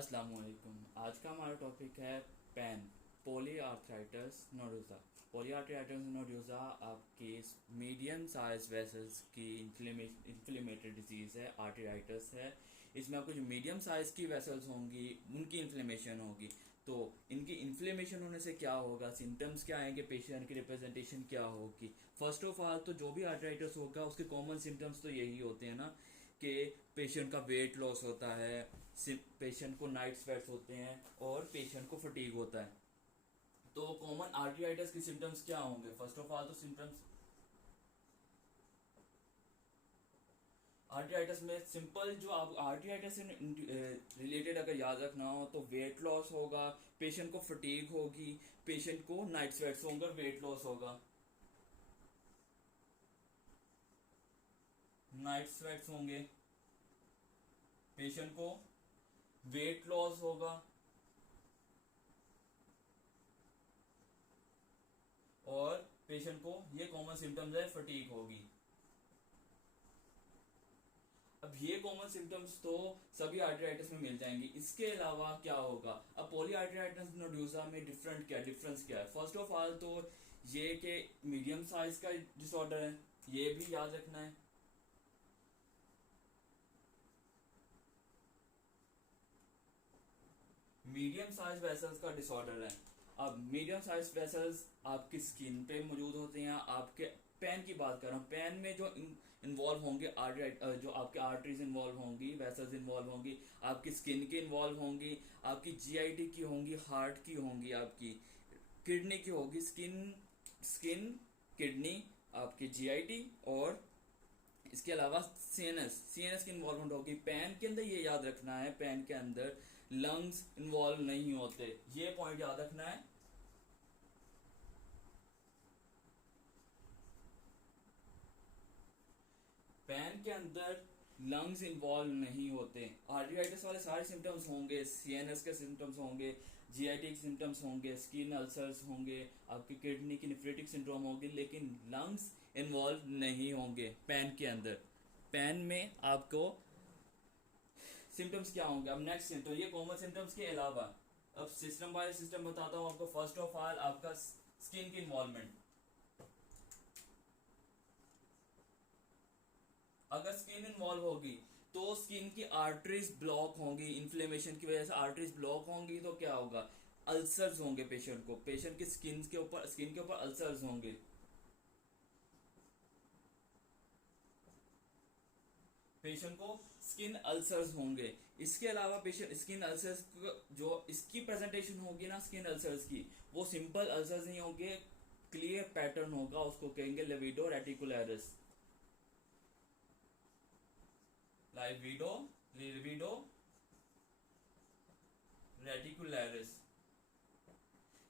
अस्सलाम वालेकुम। आज का हमारा टॉपिक है PAN, polyarteritis nodosa. Polyarteritis nodosa आपकी मीडियम साइज वेसल्स की इन्फ्लेमेटरी डिजीज़ है, आर्थराइटिस है। इसमें आपको जो मीडियम साइज की वेसल्स होंगी उनकी इन्फ्लेमेशन होगी। तो इनकी इन्फ्लेमेशन होने से क्या होगा, सिम्टम्स क्या आएंगे, पेशेंट की रिप्रेजेंटेशन क्या होगी। फर्स्ट ऑफ ऑल तो जो भी आर्थराइटिस होगा उसके कॉमन सिम्टम्स तो यही होते हैं ना कि पेशेंट का वेट लॉस होता है, पेशेंट को नाइट स्वेट्स होते हैं और पेशेंट को फटीग होता है। तो कॉमन आर्टराइटिस के सिम्टम्स क्या होंगे? फर्स्ट ऑफ ऑल तो सिम्टम्स आर्टराइटिस में सिंपल जो आप आर्टराइटिस से रिलेटेड अगर याद रखना हो तो वेट लॉस होगा, पेशेंट को फटीग होगी, पेशेंट को नाइट स्वेट्स होंगे, वेट लॉस होगा, नाइट स्वेट्स होंगे, पेशेंट को वेट लॉस होगा और पेशेंट को ये कॉमन सिम्टम्स है फटीग होगी। अब ये कॉमन सिम्टम्स तो सभी आर्टराइटिस में मिल जाएंगे। इसके अलावा क्या होगा? अब पॉली आर्टराइटिस नोडोसा में डिफरेंस क्या है? फर्स्ट ऑफ ऑल तो ये कि मीडियम साइज का डिसऑर्डर है, ये भी याद रखना है। मीडियम साइज वेसल्स का डिसऑर्डर है। अब मीडियम साइज वेसल्स आपकी स्किन पे मौजूद होते हैं। आपके पेन की बात कर रहा हूँ, पेन में जो इन्वॉल्व होंगे जो आपके आर्टरीज इन्वॉल्व होंगी, वेसल्स इन्वॉल्व होंगी, आपकी स्किन की इन्वॉल्व होंगी, आपकी जीआईटी की होंगी, हार्ट की होंगी, आपकी किडनी की होगी। स्किन स्किन किडनी, आपकी जीआईटी और इसके अलावा सीएनएस की इन्वॉल्वमेंट होगी। पेन के अंदर ये याद रखना है, पेन के अंदर लंग्स इन्वॉल्व नहीं होते, ये पॉइंट याद रखना है। पेन के अंदर लंग्स इन्वॉल्व नहीं होते। आर्टराइटिस वाले सारे सिम्टम्स होंगे, सीएनएस के सिम्टम्स होंगे, जीआईटी के सिम्टम्स होंगे, स्किन अल्सर्स होंगे, आपकी किडनी की नेफ्रेटिक सिंड्रोम होगी, लेकिन लंग्स इन्वॉल्व नहीं होंगे पेन के अंदर। पेन में आपको सिम्टम्स क्या होंगे? अब नेक्स्ट सिम्टम, ये कॉमन सिम्टम्स के अलावा अब सिस्टम बाय सिस्टम बताता हूं आपको। फर्स्ट ऑफ ऑल आपका स्किन की इन्वॉल्वमेंट। अगर स्किन इन्वॉल्व होगी तो स्किन की आर्टरीज ब्लॉक होंगी, इन्फ्लेमेशन की वजह से आर्टरीज ब्लॉक होंगी तो क्या होगा? अल्सर्स होंगे पेशेंट को, पेशेंट की स्किन के ऊपर अल्सर्स होंगे। पेशेंट को स्किन अल्सर्स होंगे। इसके अलावा पेशेंट स्किन अल्सर्स जो इसकी प्रेजेंटेशन होगी ना, स्किन अल्सर्स की, वो सिंपल अल्सर्स नहीं होंगे, क्लियर पैटर्न होगा, उसको कहेंगे livedo reticularis. Livedo livedo reticularis.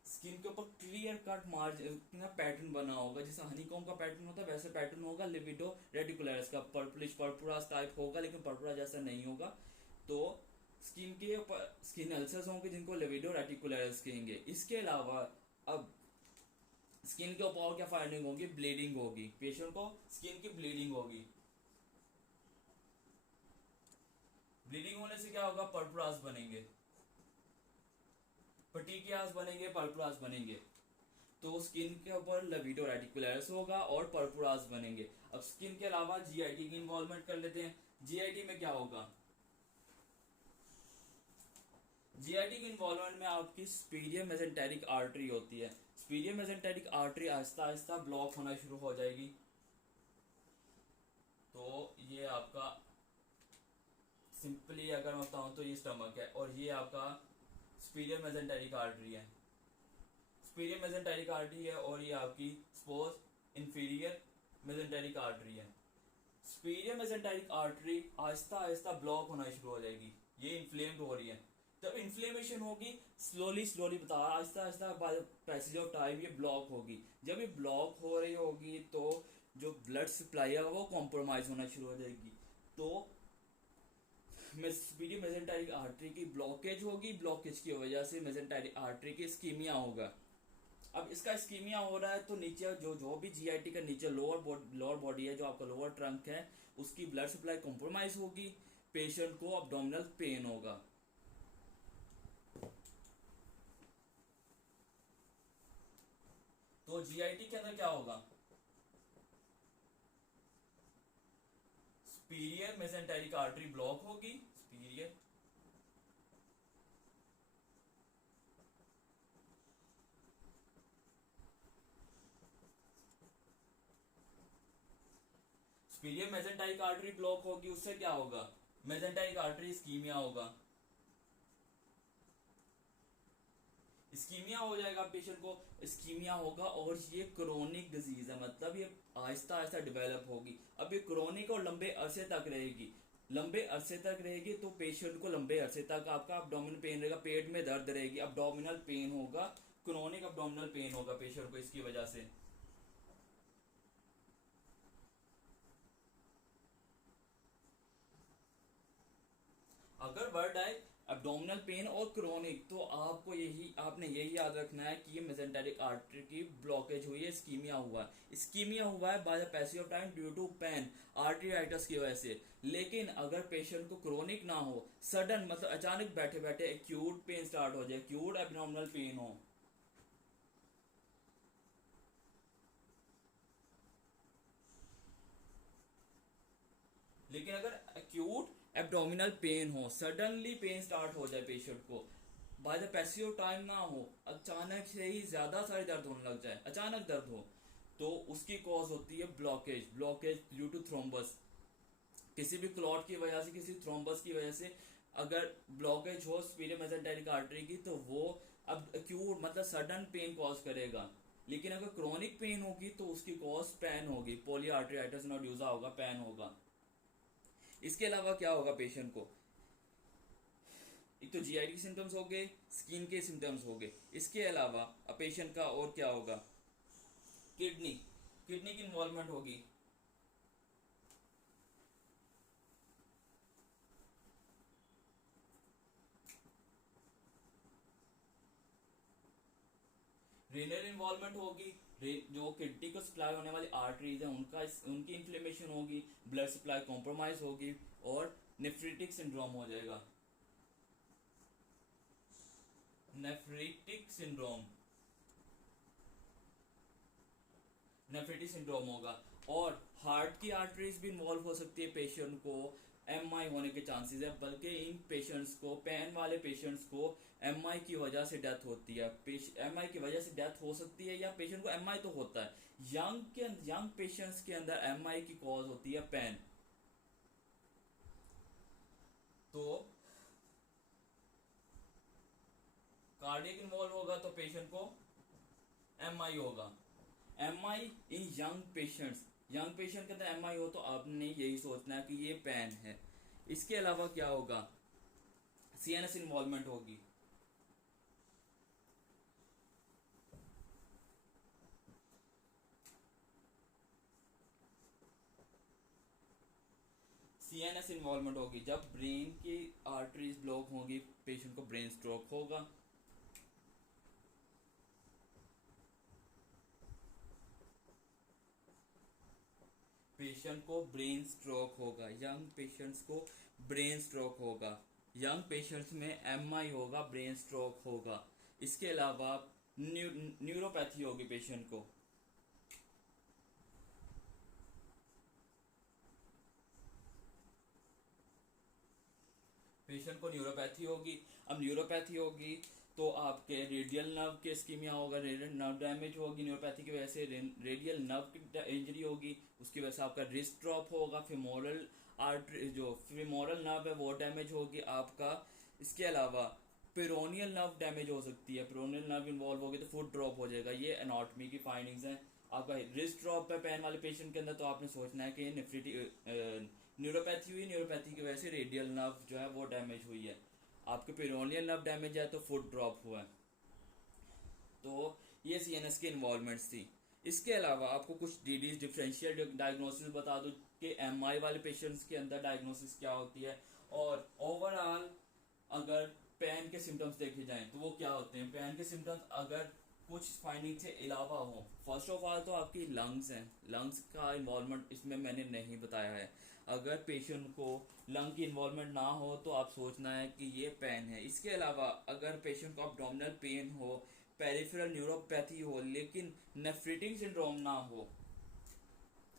Skin के ऊपर क्लियर कट मार्जिन पैटर्न बना होगा, जैसे हनीकॉम का पैटर्न होता है वैसे पैटर्न होगा। लिविडो रेटिकुलरिस का पर्पलिश पर्पुरास टाइप होगा, लेकिन पर्पुरा जैसा नहीं होगा। तो स्किन के ऊपर स्किन अल्सर्स होंगे जिनको लिविडो रेटिकुलरिस कहेंगे। इसके अलावा अब स्किन के ऊपर और क्या फाइंडिंग होगी? ब्लीडिंग होगी, पेशेंट को स्किन की ब्लीडिंग होगी। ब्लीडिंग होने से क्या होगा? पर्पुरास बनेंगे, पटिकियास बनेंगे, पर्पुरास बनेंगे। तो स्किन के ऊपर लिविडो रेटिकुलरिस होगा और पर्पुरास बनेंगे। अब स्किन के अलावा जीआईटी की इन्वॉल्वमेंट कर लेते हैं। जीआईटी में क्या होगा? जीआईटी की इन्वॉल्वमेंट में आपकी स्पीरियर मेसेंटेरिक आर्टरी होती है। Superior mesenteric artery Aahista Aahista block होना शुरू हो जाएगी। तो ये आपका सिंपली अगर मैं बताऊं तो ये स्टमक है और ये आपका स्पीरियर मेसेंटेरिक आर्टरी है। सुपीरियर मेसेंटेरिक आर्टरी है और ये आपकी स्पोज इंफीरियर मेसेंटेरिक आर्टरी है। Superior mesenteric artery Aahista Aahista block होना शुरू हो जाएगी, ये इन्फ्लेम्ड हो रही है। जब इन्फ्लेमेशन होगी स्लोली स्लोली बता Aahista Aahista bye passage of time ये ब्लॉक होगी। जब ये ब्लॉक हो रही होगी तो जो ब्लड सप्लाई है वो कॉम्प्रोमाइज होना शुरू हो जाएगी। तो सुपीरियर मेसेंटेरिक आर्टरी की ब्लॉकेज होगी, ब्लॉकेज की वजह से मेसेंटेरिक आर्टरी की स्कीमिया होगा। अब इसका स्कीमिया हो रहा है तो नीचे जो भी जीआईटी का नीचे लोअर बॉडी है, जो आपका लोअर ट्रंक है, उसकी ब्लड सप्लाई कॉम्प्रोमाइज होगी, पेशेंट को अब्डोमिनल पेन होगा। तो जीआईटी के अंदर क्या होगा, सुपीरियर मेसेंटेरिक आर्टरी ब्लॉक होगी, superior superior mesenteric artery block होगी, उससे क्या होगा, मेसेंटेरिक आर्टरी इस्कीमिया होगा, इस्कीमिया हो जाएगा पेशेंट को, इस्कीमिया होगा और ये क्रोनिक डिजीज है, मतलब ये आहिस्ता आहिस्ता डेवलप होगी। अब ये क्रोनिक और लंबे अरसे तक रहेगी, लंबे अरसे तक रहेगी तो पेशेंट को लंबे अरसे तक आपका अब्डोमिनल पेन रहेगा, पेट में दर्द रहेगी, अब्डोमिनल पेन होगा, क्रोनिक अब्डोमिनल पेन होगा पेशेंट को इसकी वजह से। अगर वर्ड आए एब्डोमिनल पेन और क्रोनिक तो आपने यही याद रखना है कि ये मेसेंटेरिक आर्टरी की ब्लॉकेज हुई है, इस्कीमिया हुआ है, इस्कीमिया हुआ है by the passage of time due to pan arteritis की वजह से। लेकिन अगर पेशेंट को क्रोनिक ना हो, सडन मतलब अचानक बैठे बैठे एक्यूट पेन स्टार्ट हो जाए, एक्यूट एब्डोमिनल पेन हो, लेकिन अगर एक्यूट एब्डोमिनल पेन हो, सडनली पेन स्टार्ट हो जाए पेशेंट को, bye the passage of time ना हो, अचानक से ही ज्यादा सारी दर्द होने लग जाए, अचानक दर्द हो, तो उसकी कॉज होती है blockage, blockage due to thrombus, किसी भी क्लॉट की वजह से, किसी थ्रोम्बस की वजह से अगर ब्लॉकेज हो सुपीरियर मेसेंटेरिक आर्टरी की तो वो अब एक्यूट मतलब सडन पेन कॉज करेगा। लेकिन अगर क्रोनिक पेन होगी तो उसकी कॉज पेन होगी, पोलीआर्टरीराइटिस नोड्यूसा होगा, पेन होगा। इसके अलावा क्या होगा पेशेंट को, एक तो जीआईटी के सिम्टम्स हो गए, स्किन के सिम्टम्स हो गए, इसके अलावा पेशेंट का और क्या होगा, किडनी, किडनी की इन्वॉल्वमेंट होगी, रीनल इन्वॉल्वमेंट होगी, जो किडनी को सप्लाई होने वाली आर्टरीज है उनकी इन्फ्लेमेशन होगी, ब्लड सप्लाई कॉम्प्रोमाइज होगी और नेफ्रिटिक सिंड्रोम हो जाएगा, नेफ्रिटिक सिंड्रोम, नेफ्रिटिक सिंड्रोम होगा। और हार्ट की आर्टरीज भी इन्वॉल्व हो सकती है, पेशेंट को एमआई होने के चांसेस है, बल्कि इन पेशेंट्स को, पेन वाले पेशेंट्स को एमआई की वजह से डेथ होती है, एमआई की वजह से डेथ हो सकती है, या पेशेंट को एमआई तो होता है, यंग पेशेंट्स के अंदर एमआई की कॉज होती है पेन। तो कार्डियक इन्वॉल्व होगा तो पेशेंट को एमआई होगा, एमआई इन यंग पेशेंट्स, यंग पेशेंट के अंदर एमआई हो तो आपने यही सोचना है कि ये पेन है। इसके अलावा क्या होगा, सीएनएस इन्वॉल्वमेंट होगी, सीएनएस इन्वॉल्वमेंट होगी, जब ब्रेन की आर्टरीज ब्लॉक होगी पेशेंट को ब्रेन स्ट्रोक होगा, पेशेंट को ब्रेन स्ट्रोक होगा, यंग पेशेंट्स को ब्रेन स्ट्रोक होगा, यंग पेशेंट्स में एमआई होगा, ब्रेन स्ट्रोक होगा। इसके अलावा न्यूरोपैथी होगी पेशेंट को, पेशेंट को न्यूरोपैथी होगी। अब न्यूरोपैथी होगी तो आपके रेडियल नर्व के इस्कीमिया होगा, रेडियल नर्व डैमेज होगी न्यूरोपैथी की वजह से, रेडियल नर्व की इंजरी होगी, उसकी वजह से आपका रिस्ट ड्रॉप होगा, फिमोरल आर्टरी जो फिमोरल नर्व है वो डैमेज होगी आपका। इसके अलावा पेरोनियल नर्व डैमेज हो सकती है, पेरोनियल नर्व इन्वॉल्व होगी तो फुट ड्रॉप हो जाएगा। ये एनाटॉमी की फाइंडिंग्स हैं। आपका रिस्ट ड्रॉप है पेन वाले पेशेंट के अंदर तो आपने सोचना है कि नेफ्रिटिक न्यूरोपैथी हुई, न्यूरोपैथी की वजह से रेडियल नर्व जो है वो डैमेज हुई है। आपके पेरोनियल नर्व डैमेज है तो फुट ड्रॉप हुआ है। तो ये सीएनएस की इन्वॉल्वमेंट्स थी। इसके अलावा आपको कुछ डीडीज डिफरेंशियल डायग्नोसिस बता दूं कि एमआई वाले पेशेंट्स के अंदर डायग्नोसिस क्या होती है, और ओवरऑल अगर पेन के सिम्टम्स देखे जाएं तो वो क्या होते हैं। पेन के सिम्टम्स अगर कुछ फाइंडिंग से अलावा हो, फर्स्ट ऑफ ऑल तो आपकी लंग्स हैं, लंग्स का इन्वॉल्वमेंट इसमें मैंने नहीं बताया है। अगर पेशेंट को लंग की इन्वॉल्वमेंट ना हो तो आप सोचना है कि ये पेन है। इसके अलावा अगर पेशेंट को अब्डोमिनल पेन हो, पेरिफेरल न्यूरोपैथी हो लेकिन नेफ्रिटिक सिंड्रोम ना हो,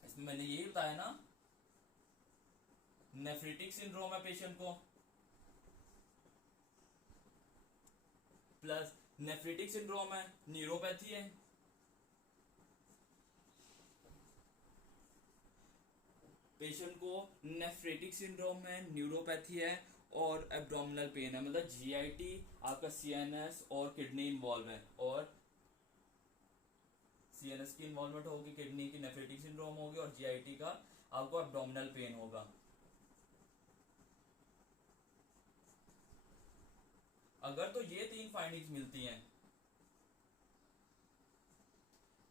इसमें मैंने यही बताया ना, नेफ्रिटिक सिंड्रोम है पेशेंट को, प्लस नेफ्रिटिक सिंड्रोम है, न्यूरोपैथी है। पेशेंट को नेफ्रेटिक सिंड्रोम है, न्यूरोपैथी है और एब्डोमिनल पेन है, मतलब जीआईटी, आपका सीएनएस और किडनी इन्वॉल्व है, और सीएनएस की इन्वॉल्वमेंट होगी, किडनी की नेफ्रेटिक सिंड्रोम होगी और जीआईटी का आपको एब्डोमिनल पेन होगा। अगर तो ये तीन फाइंडिंग्स मिलती हैं,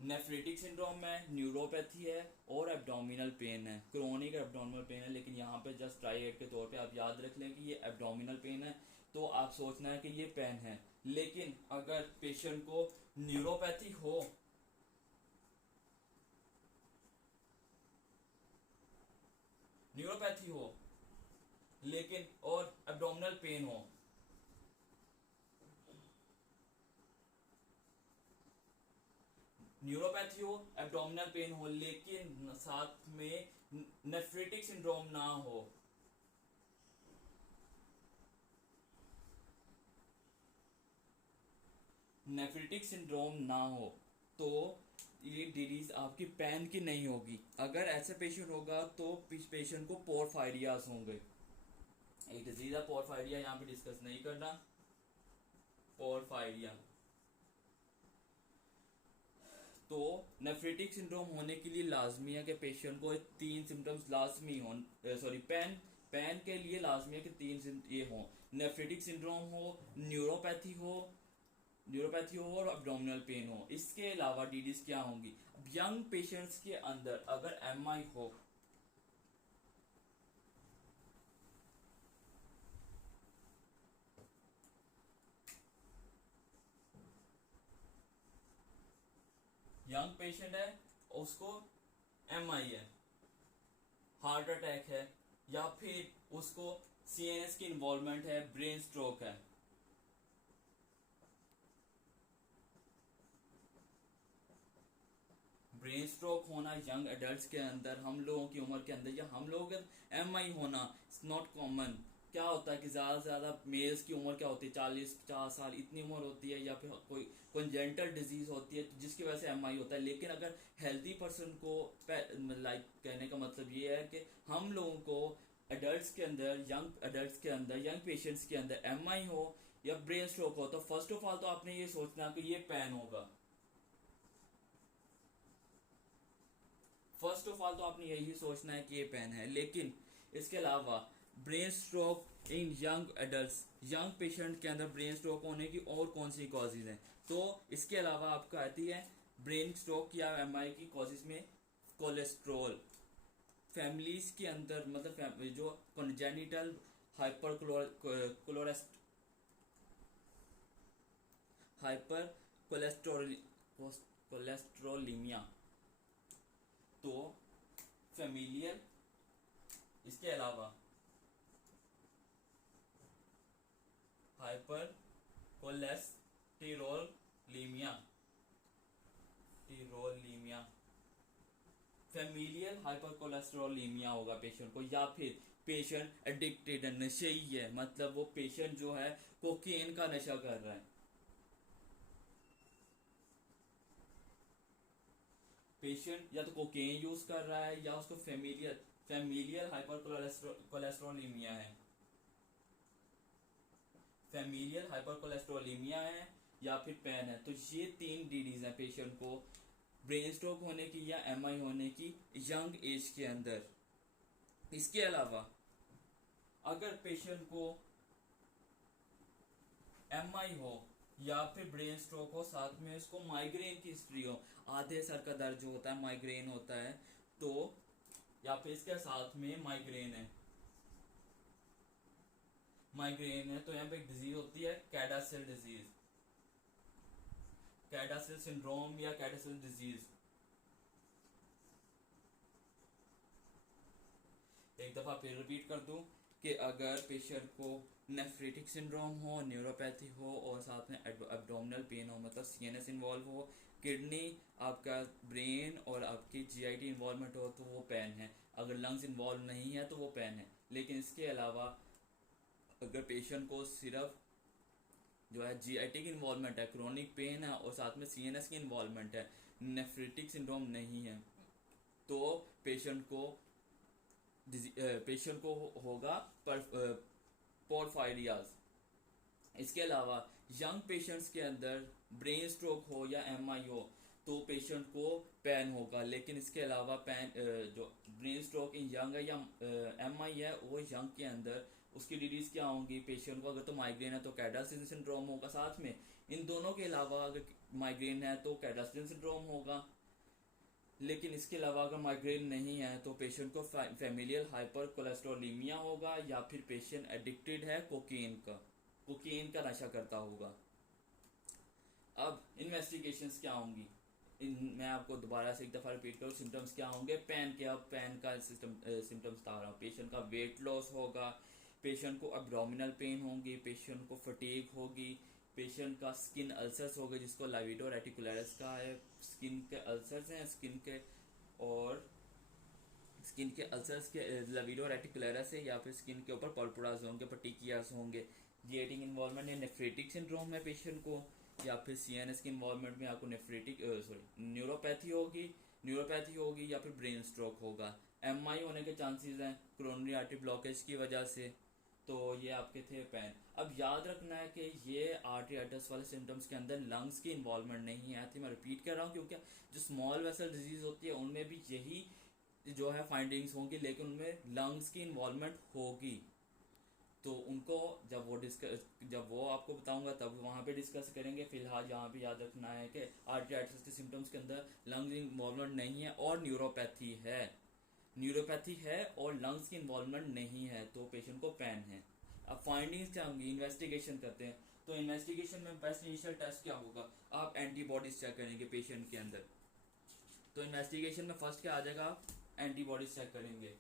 नेफ्रेटिक सिंड्रोम में न्यूरोपैथी है और एब्डोमिनल पेन है, क्रोनिक एब्डोमिनल पेन है, लेकिन यहाँ पे जस्ट ट्राई एड के तौर पे आप याद रख लें कि ये एब्डोमिनल पेन है, तो आप सोचना है कि ये पेन है। लेकिन अगर पेशेंट को न्यूरोपैथी हो, न्यूरोपैथी हो लेकिन और एब्डोमिनल पेन हो, न्यूरोपैथी हो, एब्डोमिनल पेन हो लेकिन साथ में नेफ्रेटिक सिंड्रोम ना हो, नेफ्रेटिक सिंड्रोम ना हो, तो ये डिजीज आपकी पैन की नहीं होगी। अगर ऐसे पेशेंट होगा तो पेशेंट को पोरफायरियास होंगे। एक डिजीज है पोरफायरिया, यहाँ पे डिस्कस नहीं करना। पोरफायरिया, तो नेफ्रेटिक सिंड्रोम होने के लिए लाजमी है कि पेशेंट को तीन सिम्टम्स लाजमी हो, सॉरी पैन के लिए लाजमी है कि तीन ये हो, नेफ्रेटिक सिंड्रोम हो, न्यूरोपैथी हो और एब्डोमिनल पेन हो। इसके अलावा डीडीज क्या होंगी? यंग पेशेंट्स के अंदर अगर एमआई हो, यंग पेशेंट है, उसको एमआई है, हार्ट अटैक है, या फिर उसको सीएनएस की इन्वॉल्वमेंट है, ब्रेन स्ट्रोक है, ब्रेन स्ट्रोक होना यंग एडल्ट्स के अंदर, हम लोगों की उम्र के अंदर, या हम लोगों के एमआई होना इट्स नॉट कॉमन। क्या होता है कि ज़्यादा से ज़्यादा मेल्स की उम्र क्या होती है, 40-50 साल इतनी उम्र होती है, या फिर कोई कंजेंटल डिजीज होती है जिसकी वजह से एमआई होता है। लेकिन अगर हेल्दी पर्सन को, लाइक कहने का मतलब ये है कि हम लोगों को एडल्ट्स के अंदर, यंग एडल्ट्स के अंदर, यंग पेशेंट्स के अंदर एमआई हो या ब्रेन स्ट्रोक हो, तो फर्स्ट ऑफ ऑल तो आपने ये सोचना कि ये पैन होगा। फर्स्ट ऑफ ऑल तो आपने यही सोचना है कि ये पेन है। लेकिन इसके अलावा brain stroke in young adults, young patient के अंदर ब्रेन स्ट्रोक होने की और कौन सी कॉजेज हैं? तो इसके अलावा आपका आती है ब्रेन स्ट्रोक या एमआई की कॉजेज में कोलेस्ट्रोल, फैमिलीज के अंदर, मतलब जो कॉन्जेनिटल हाइपर हाइपर कोलेस्ट्रोलिमिया, तो फेमिलियल, इसके अलावा हाइपर कोलेस्टेरोलीमिया, फेमिलियल हाइपर कोलेस्ट्रोलीमिया होगा पेशेंट को। या फिर पेशेंट एडिक्टेड है, नशेई है, मतलब वो पेशेंट जो है कोकेन का नशा कर रहा है, पेशेंट या तो कोकेन यूज कर रहा है या उसको फेमिलियल हाइपर कोलेस्ट्रोलीमिया है, फेमिलियल हाइपर कोलेस्ट्रोलीमिया है या फिर पैन है। तो ये तीन डिजीज है पेशेंट को ब्रेन स्ट्रोक होने की या एमआई होने की यंग एज के अंदर। इसके अलावा अगर पेशेंट को एमआई हो या फिर ब्रेन स्ट्रोक हो, साथ में उसको माइग्रेन की हिस्ट्री हो, आधे सर का दर्द जो होता है माइग्रेन होता है, तो या फिर इसके साथ में माइग्रेन है, तो यहाँ पे एक डिजीज होती है कैडासिल डिजीज, कैडासिल सिंड्रोम या कैडासिल डिजीज। एक दफा फिर रिपीट कर दूं, कि अगर पेशेंट को नेफ्रेटिक सिंड्रोम हो, न्यूरोपैथी हो और साथ में एब्डोमिनल पेन हो, मतलब सीएनएस इन्वॉल्व हो, किडनी, आपका ब्रेन और आपकी जीआईटी इन्वॉल्वमेंट हो, तो वो पैन है। अगर लंग्स इन्वॉल्व नहीं है तो वो पैन है। लेकिन इसके अलावा अगर पेशेंट को सिर्फ जो है जीआईटी की इन्वॉल्वमेंट है, क्रोनिक पेन है और साथ में सीएनएस की इन्वॉल्वमेंट है, नेफ्रेटिक सिंड्रोम नहीं है, तो पेशेंट को होगा पोर्फायरियाज। इसके अलावा यंग पेशेंट्स के अंदर ब्रेन स्ट्रोक हो या एमआई हो तो पेशेंट को पैन होगा। लेकिन इसके अलावा पैन जो ब्रेन स्ट्रोक इन यंग है या एमआई है वो यंग के अंदर उसकी डिजीज क्या होंगी, पेशेंट को अगर तो माइग्रेन है तो कैडासिन सिंड्रोम होगा साथ में। इन दोनों के अलावा अगर माइग्रेन है तो कैडासिन सिंड्रोम होगा। लेकिन इसके अलावा अगर माइग्रेन नहीं है तो पेशेंट को फैमिलियल हाइपर कोलेस्ट्रोलीमिया होगा, या फिर पेशेंट एडिक्टेड है कोकीन का नशा करता होगा। अब इन्वेस्टिगेशंस क्या होंगी, मैं आपको दोबारा से एक दफ़ा रिपीट करूँ, सिम्टम्स क्या होंगे पैन के। अब पैन का सिम्टम्स बता रहा हूँ। पेशेंट का वेट लॉस होगा, पेशेंट को एब्डोमिनल पेन होंगी, पेशेंट को फटीग होगी, पेशेंट का स्किन अल्सर्स होगा जिसको लाविडो रेटिकुलरिस का है, स्किन के अल्सर्स हैं स्किन के, और स्किन के अल्सर्स के लाविडो रेटिकुलरिस है, या फिर स्किन के ऊपर पर्पुराज होंगे, पटिकियास होंगे। जीआईटी इन्वॉल्वमेंट या नेफ्रेटिक सिंड्रोम है पेशेंट को, या फिर सीएनएस के इन्वॉल्वमेंट में आपको न्यूरोपैथी होगी या फिर ब्रेन स्ट्रोक होगा। एमआई होने के चांसेस हैं कोरोनरी आर्टरी ब्लॉकेज की वजह से। तो ये आपके थे पैन। अब याद रखना है कि ये आर्टरीआइटिस वाले सिम्टम्स के अंदर लंग्स की इन्वॉल्वमेंट नहीं आती। मैं रिपीट कर रहा हूँ क्योंकि जो स्मॉल वेसल डिजीज होती है उनमें भी यही जो है फाइंडिंग्स होंगी, लेकिन उनमें लंग्स की इन्वॉल्वमेंट होगी। तो उनको जब वो आपको बताऊंगा तब वहाँ पे डिस्कस करेंगे। फिलहाल यहाँ पे याद रखना है कि आर्टरीआइटिस के सिम्टम्स के अंदर लंग्स इन्वॉल्वमेंट नहीं है और न्यूरोपैथी है और लंग्स की इन्वॉल्वमेंट नहीं है, तो पेशेंट को पैन है। अब फाइंडिंग्स क्या होंगी, इन्वेस्टिगेशन करते हैं। तो इन्वेस्टिगेशन में बेस्ट इनिशियल टेस्ट क्या होगा, आप एंटीबॉडीज चेक करेंगे पेशेंट के अंदर। तो इन्वेस्टिगेशन में फर्स्ट क्या आ जाएगा, आप एंटीबॉडीज चेक करेंगे।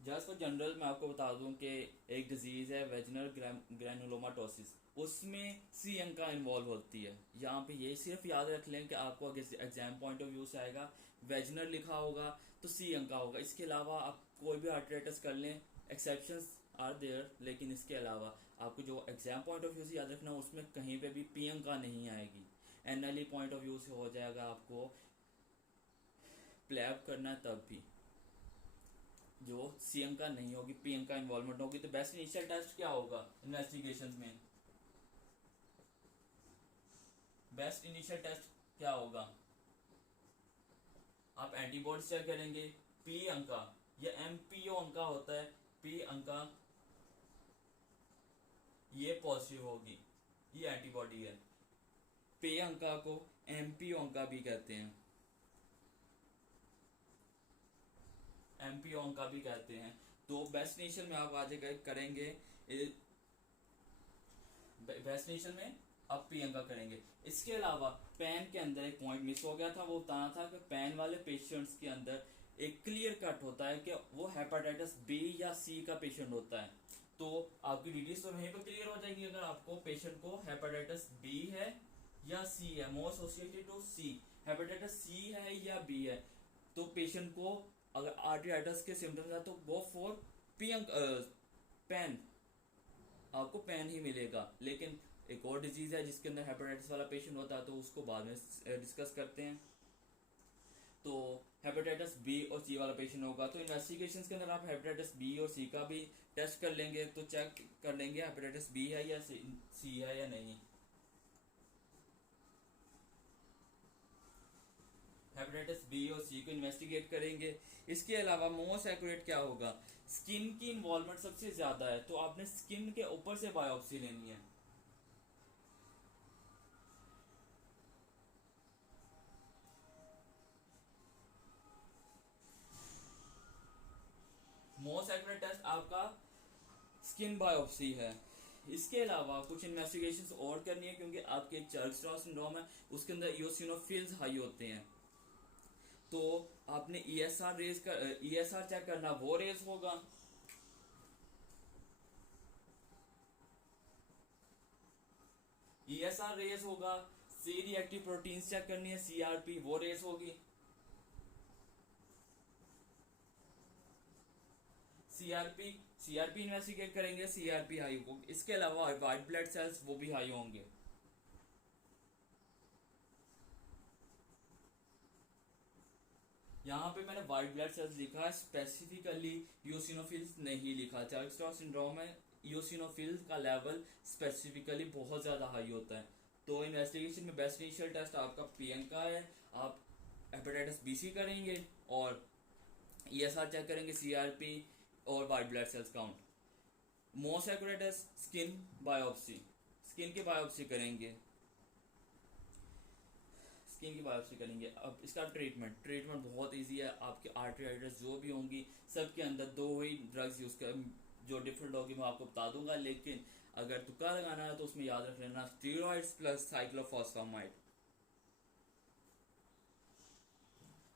जस्ट फॉर जनरल मैं आपको बता दूं कि एक डिजीज है वेजिनल ग्रैनुलोमाटोसिस, उसमें सी अंक का इन्वॉल्व होती है। यहाँ पे ये सिर्फ याद रख लें कि आपको अगर एग्जाम पॉइंट ऑफ व्यू से आएगा वेजिनल लिखा होगा तो सी अंक का होगा। इसके अलावा आप कोई भी आर्टराइटिस कर लें, एक्सेप्शंस आर देयर, लेकिन इसके अलावा आपको जो एग्जाम पॉइंट ऑफ व्यू से याद रखना उसमें कहीं पे भी पी अंक का नहीं आएगी। एनएलई पॉइंट ऑफ व्यू से हो जाएगा, आपको प्लैब करना है तब भी जो सी अंक का नहीं होगी, पी अंक का इन्वॉल्वमेंट होगी। तो बेस्ट इनिशियल टेस्ट क्या होगा इन्वेस्टिगेशन में, बेस्ट इनिशियल टेस्ट क्या होगा, आप एंटीबॉडी चेक करेंगे। पी अंका या एमपीओ अंका होता है, पी अंका ये पॉजिटिव होगी, ये एंटीबॉडी है। पी अंका को एमपीओ अंका भी कहते हैं, एमपीओ अंका भी कहते हैं। तो वैक्सीनेशन में आप आज करेंगे, वैक्सीनेशन में आप पी अंका करेंगे। इसके अलावा पैन के अंदर एक पॉइंट मिस हो गया था, वो बताना था कि पैन वाले पेशेंट्स के अंदर एक क्लियर कट होता है कि वो हेपेटाइटिस बी या सी का पेशेंट होता है। तो आपकी डिटेल्स तो वहीं पर क्लियर हो जाएगी अगर आपको पेशेंट को हेपेटाइटिस बी है या सी है, more associated to C, hepatitis C है या बी है, तो पेशेंट को अगर आर्टरीआइटिस के सिम्टम्स है तो गो फॉर पैन, आपको पैन ही मिलेगा। लेकिन एक और डिजीज है जिसके अंदर हेपेटाइटिस वाला पेशेंट होता है तो उसको बाद में डिस्कस करते हैं। तो हेपेटाइटिस बी और सी वाला पेशेंट होगा तो इन्वेस्टिगेशंस के अंदर आप हेपेटाइटिस बी और सी का भी टेस्ट कर लेंगे, तो चेक कर लेंगे हेपेटाइटिस बी है या सी है या नहीं। हेपेटाइटिस बी और सी को इन्वेस्टिगेट करेंगे। इसके अलावा मोस्ट एक्यूरेट क्या होगा, स्किन की इन्वॉल्वमेंट सबसे ज्यादा है तो आपने स्किन के ऊपर से बायोप्सी लेनी है। मोस्ट एक्यूरेट टेस्ट आपका स्किन बायोप्सी है। इसके अलावा कुछ इन्वेस्टिगेशंस और करनी है क्योंकि आपके चर्कस्ट्रॉस सिंड्रोम है उसके अंदर इओसिनोफिल्स हाई होते हैं। तो आपने ESR ESR चेक करना, वो रेस होगा। ESR रेस होगा। सी रिएक्टिव प्रोटीन्स चेक करनी है, CRP, वो रेस होगी। सीआरपी सीआरपी इन्वेस्टिगेट करेंगे, CRP हाई होगी। इसके अलावा वाइट ब्लड सेल्स वो भी हाई होंगे। यहाँ पे मैंने वाइट ब्लड सेल्स लिखा है, स्पेसिफिकली यूसिनोफिल्स नहीं लिखा। चर्क स्टॉक सिंड्रोम में यूसिनोफिल्स का लेवल स्पेसिफिकली बहुत ज़्यादा हाई होता है। तो इन्वेस्टिगेशन में बेस्ट इनिशियल टेस्ट आपका PN का है। आप हेपेटाइटिस BC करेंगे और ESR चेक करेंगे, CRP और white blood cells count. Most accurate है स्किन बायोप्सी, स्किन की बायोप्सी करेंगे, स्किन की बायोप्सी करेंगे। अब इसका ट्रीटमेंट बहुत इजी है। आपके आर्टराइटिस जो भी होंगी सबके अंदर दो ही ड्रग्स यूज कर, जो डिफरेंट होगी मैं आपको बता दूंगा, लेकिन अगर तुक्का लगाना है तो उसमें याद रख लेना स्टीरॉइड्स प्लस साइक्लोफॉस्फामाइड।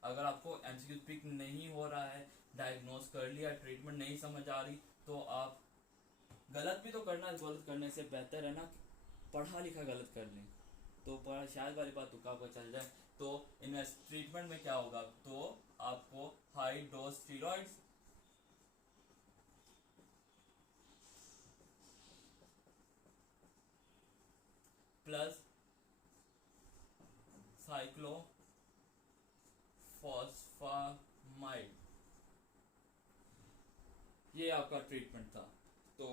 अगर आपको MCQ पिक नहीं हो रहा है, डायग्नोज कर लिया, ट्रीटमेंट नहीं समझ आ रही, तो आप गलत भी तो करना है, गलत करने से बेहतर है ना पढ़ा लिखा गलत कर लें। तो शायद वाली बात तुक्का आपको चल जाए। तो इन्वेस्ट ट्रीटमेंट में क्या होगा, तो आपको high dose steroids plus cyclophosphamide, ये आपका ट्रीटमेंट था। तो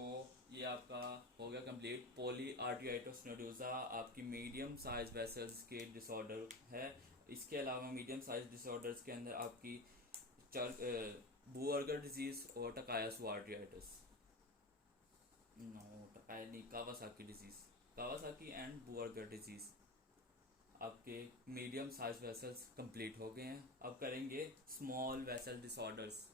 ये आपका हो गया कंप्लीट। पॉली आर्टरियाइटिस नोडोसा आपकी मीडियम साइज वेसल्स के डिसऑर्डर है। इसके अलावा मीडियम साइज डिसऑर्डर्स के अंदर आपकी बुअर्गर डिजीज और टकायासु आर्टरियाइटिस, नो टकाया नहीं, Kawasaki disease, Kawasaki and Buerger disease. आपके मीडियम साइज वेसल्स कंप्लीट हो गए हैं। अब करेंगे स्मॉल वेसल डिसऑर्डर्स।